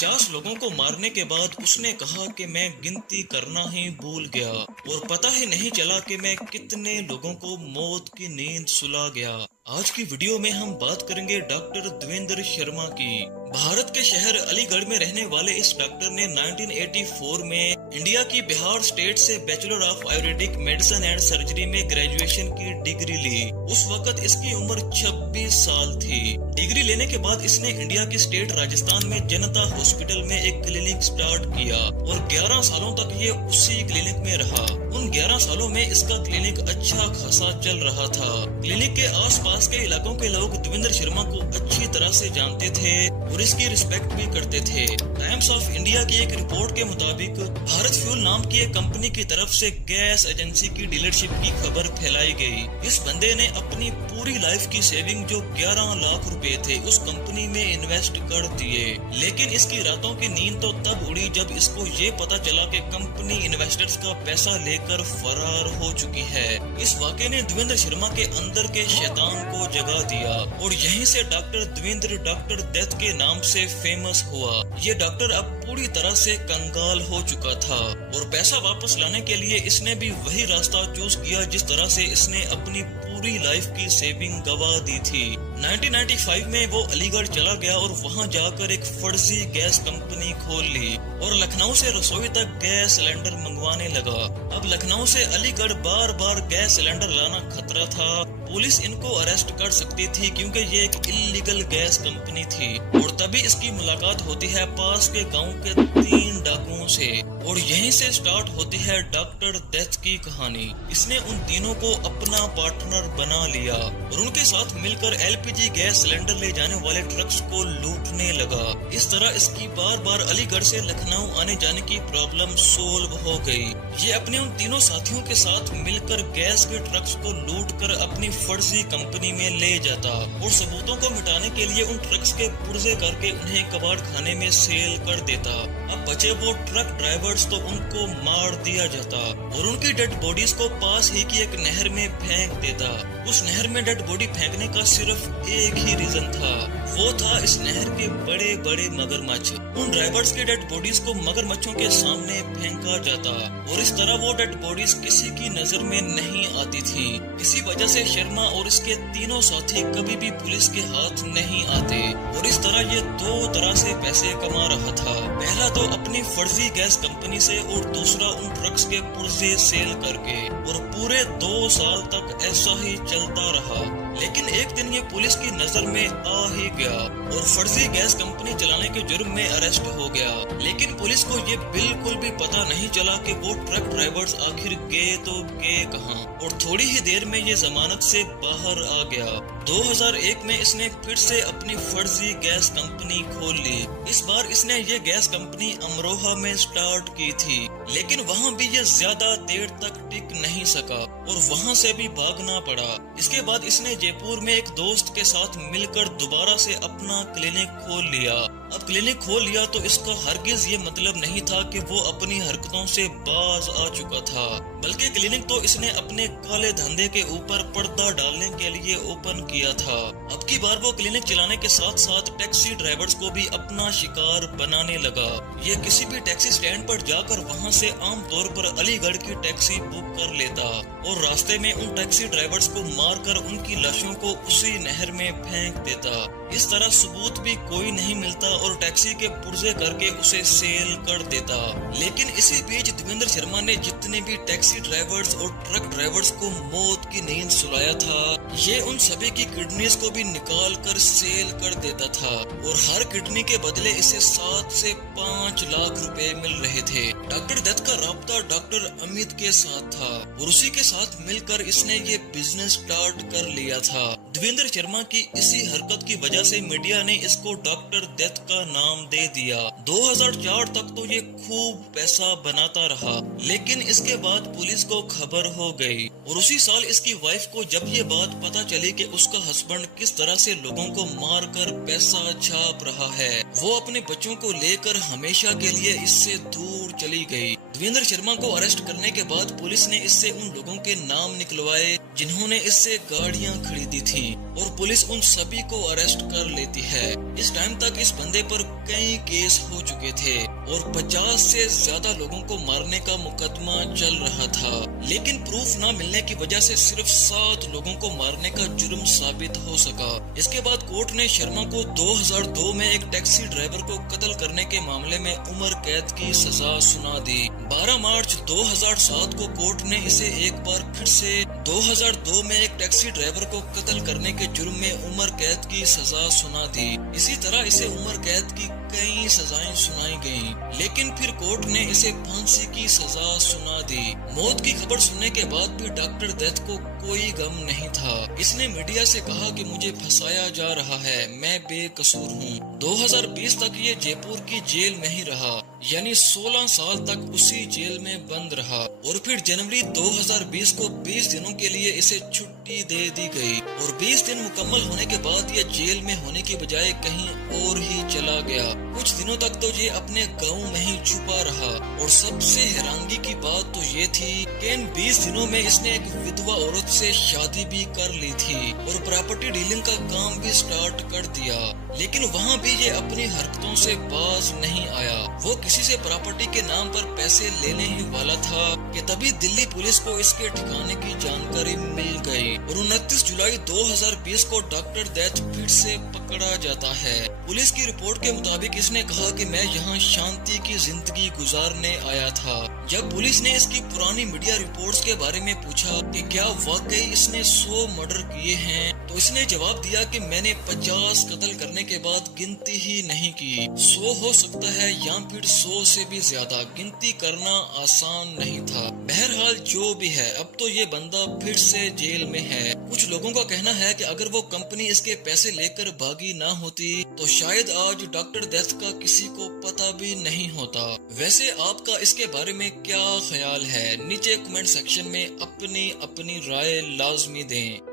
50 लोगों को मारने के बाद उसने कहा कि मैं गिनती करना ही भूल गया और पता ही नहीं चला कि मैं कितने लोगों को मौत की नींद सुला गया। आज की वीडियो में हम बात करेंगे डॉक्टर देवेंद्र शर्मा की। भारत के शहर अलीगढ़ में रहने वाले इस डॉक्टर ने 1984 में इंडिया की बिहार स्टेट से bachelor of Ayurvedic medicine and surgery में ग्रेजुएशन की डिग्री ली। उस वक्त इसकी उम्र 26 साल थी। डिग्री लेने के बाद इसने इंडिया की स्टेट राजस्थान में जनता हॉस्पिटल में एक क्लिनिक स्टार्ट किया और 11 सालों तक ये उसी क्लिनिक में रहा। उन 11 सालों में इसका क्लिनिक अच्छा खासा चल रहा था। क्लिनिक के आसपास के इलाकों के लोग देवेंद्र शर्मा को अच्छी तरह से जानते थे और इसकी रिस्पेक्ट भी करते थे। टाइम्स ऑफ इंडिया की एक रिपोर्ट के मुताबिक भारत फ्यूल नाम की एक कंपनी की तरफ से गैस एजेंसी की डीलरशिप की खबर फैलाई गई। इस बंदे ने अपनी पूरी लाइफ की सेविंग जो 11 लाख रुपए थे उस कंपनी में इन्वेस्ट कर दिए, लेकिन इसकी रातों की नींद तो तब उड़ी जब इसको ये पता चला कि कंपनी इन्वेस्टर्स का पैसा लेकर फरार हो चुकी है। इस वाक़े ने देवेंद्र शर्मा के अंदर के शैतान को जगा दिया और यहीं से डॉक्टर देवेंद्र डॉक्टर डेथ के नाम से फेमस हुआ। ये डॉक्टर अब पूरी तरह से कंगाल हो चुका था और पैसा वापस लाने के लिए इसने भी वही रास्ता चूज किया जिस तरह से इसने अपनी पूरी लाइफ की सेविंग गवा दी थी। 1995 में वो अलीगढ़ चला गया और वहाँ जाकर एक फर्जी गैस कंपनी खोल ली और लखनऊ से रसोई तक गैस सिलेंडर मंगवाने लगा। अब लखनऊ से अलीगढ़ बार बार गैस सिलेंडर लाना खतरा था। पुलिस इनको अरेस्ट कर सकती थी क्योंकि ये एक इलीगल गैस कंपनी थी। और तभी इसकी मुलाकात होती है पास के गांव के 3 डाकुओं से और यहीं से स्टार्ट होती है डॉक्टर डेथ की कहानी। इसने उन तीनों को अपना पार्टनर बना लिया और उनके साथ मिलकर एलपीजी गैस सिलेंडर ले जाने वाले ट्रक्स को लूटने लगा। इस तरह इसकी बार बार अलीगढ़ से लखनऊ आने जाने की प्रॉब्लम सोल्व हो गई। ये अपने उन तीनों साथियों के साथ मिलकर गैस के ट्रक्स को लूट कर अपनी फर्जी कंपनी में ले जाता और सबूतों को मिटाने के लिए उन ट्रक्स के पुर्जे करके उन्हें कबाड़ खाने में सेल कर देता। अब बचे वो ट्रक ड्राइवर्स तो उनको मार दिया जाता और उनकी डेड बॉडीज को पास ही की एक नहर में फेंक देता। उस नहर में डेड बॉडी फेंकने का सिर्फ एक ही रीजन था, वो था इस नहर के बड़े बड़े मगरमच्छ। उन ड्राइवर्स की डेड बॉडीज को मगरमच्छों के सामने फेंका जाता और इस तरह वो डेड बॉडीज किसी की नजर में नहीं आती थी। इसी वजह से शर्मा और इसके तीनों साथी कभी भी पुलिस के हाथ नहीं आते और इस तरह ये 2 तरह से पैसे कमा रहा था। पहला तो अपनी फर्जी गैस कंपनी से और दूसरा उन ट्रक्स के पुर्जे सेल करके। और पूरे 2 साल तक ऐसा ही चलता रहा, लेकिन एक दिन ये पुलिस की नजर में आ ही गया और फर्जी गैस कंपनी चलाने के जुर्म में अरेस्ट हो गया। लेकिन पुलिस को ये बिल्कुल भी पता नहीं चला कि वो ट्रक ड्राइवर्स आखिर गए तो गए कहाँ और थोड़ी ही देर में ये जमानत से बाहर आ गया। 2001 में इसने फिर से अपनी फर्जी गैस कंपनी खोल ली। इस बार इसने ये गैस कंपनी अमरोहा में स्टार्ट की थी, लेकिन वहाँ भी ये ज्यादा देर तक टिक नहीं सका और वहाँ से भी भागना पड़ा। इसके बाद इसने जयपुर में एक दोस्त के साथ मिलकर दोबारा से अपना क्लिनिक खोल लिया। अब क्लिनिक खोल लिया तो इसका हरगिज ये मतलब नहीं था कि वो अपनी हरकतों से बाज आ चुका था, बल्कि क्लिनिक तो इसने अपने काले धंधे के ऊपर पर्दा डालने के लिए ओपन किया था। अब की बार वो क्लिनिक चलाने के साथ साथ टैक्सी ड्राइवर्स को भी अपना शिकार बनाने लगा। ये किसी भी टैक्सी स्टैंड पर जाकर वहाँ से आम तौर पर अलीगढ़ की टैक्सी बुक कर लेता और रास्ते में उन टैक्सी ड्राइवर्स को मारकर उनकी लाशों को उसी नहर में फेंक देता। इस तरह सबूत भी कोई नहीं मिलता और टैक्सी के पुर्जे करके उसे सेल कर देता। लेकिन इसी बीच देवेंद्र शर्मा ने जितने भी टैक्सी ड्राइवर्स और ट्रक ड्राइवर्स को मौत की नींद सुलाया था, ये उन सभी की किडनीज को भी निकाल कर सेल कर देता था और हर किडनी के बदले इसे 7 से 5 लाख रुपए मिल रहे थे। डॉक्टर डेथ का राब्ता डॉक्टर अमित के साथ था और उसी के साथ मिलकर इसने ये बिजनेस स्टार्ट कर लिया था। देवेंद्र शर्मा की इसी हरकत की वजह से मीडिया ने इसको डॉक्टर डेथ का नाम दे दिया। 2004 तक तो ये खूब पैसा बनाता रहा, लेकिन इसके बाद पुलिस को खबर हो गई और उसी साल इसकी वाइफ को जब ये बात पता चली कि उसका हस्बैंड किस तरह से लोगों को मार कर पैसा छाप रहा है, वो अपने बच्चों को लेकर हमेशा के लिए इससे दूर चली गई। देवेंद्र शर्मा को अरेस्ट करने के बाद पुलिस ने इससे उन लोगों के नाम निकलवाए जिन्होंने इससे गाड़ियां खरीदी थी और पुलिस उन सभी को अरेस्ट कर लेती है। इस टाइम तक इस बंदे पर कई केस हो चुके थे और 50 से ज्यादा लोगों को मारने का मुकदमा चल रहा था, लेकिन प्रूफ न मिलने की वजह से सिर्फ 7 लोगों को मारने का जुर्म साबित हो सका। इसके बाद कोर्ट ने शर्मा को 2002 में एक टैक्सी ड्राइवर को कत्ल करने के मामले में उम्र कैद की सजा सुना दी। 12 मार्च 2007 को कोर्ट ने इसे एक बार फिर से 2002 में एक टैक्सी ड्राइवर को कत्ल करने के जुर्म में उम्र कैद की सजा सुना दी। इसी तरह इसे उम्र कैद की कई सजाएं सुनाई गईं, लेकिन फिर कोर्ट ने इसे फांसी की सजा सुना दी। मौत की खबर सुनने के बाद भी डॉक्टर डेथ को कोई गम नहीं था। इसने मीडिया से कहा कि मुझे फंसाया जा रहा है, मैं बेकसूर हूँ। 2020 तक ये जयपुर की जेल में ही रहा, यानी 16 साल तक उसी जेल में बंद रहा और फिर जनवरी 2020 को 20 दिनों के लिए इसे छुट्टी दे दी गई और 20 दिन मुकम्मल होने के बाद ये जेल में होने की बजाय कहीं और ही चला गया। कुछ दिनों तक तो ये अपने गांव में ही छुपा रहा और सबसे हैरानगी की बात तो ये थी कि इन 20 दिनों में इसने एक विधवा औरत से शादी भी कर ली थी और प्रॉपर्टी डीलिंग का काम भी स्टार्ट कर दिया, लेकिन वहाँ भी ये अपनी हरकतों से बाज नहीं आया। वो किसी से प्रॉपर्टी के नाम पर पैसे लेने ही वाला था कि तभी दिल्ली पुलिस को इसके ठिकाने की जानकारी मिल गई और 29 जुलाई 2020 को डॉक्टर डेथ फिर से पकड़ा जाता है। पुलिस की रिपोर्ट के मुताबिक इसने कहा कि मैं यहाँ शांति की जिंदगी गुजारने आया था। जब पुलिस ने इसकी पुरानी मीडिया रिपोर्ट्स के बारे में पूछा कि क्या वाकई इसने 100 मर्डर किए हैं, तो इसने जवाब दिया कि मैंने 50 कत्ल करने के बाद गिनती ही नहीं की। 100 हो सकता है या फिर 100 से भी ज्यादा, गिनती करना आसान नहीं था। बहरहाल जो भी है, अब तो ये बंदा फिर से जेल में है। कुछ लोगों का कहना है कि अगर वो कंपनी इसके पैसे लेकर भागी ना होती तो शायद आज डॉक्टर डेथ का किसी को पता भी नहीं होता। वैसे आपका इसके बारे में क्या ख्याल है? नीचे कमेंट सेक्शन में अपनी राय लाजमी दें।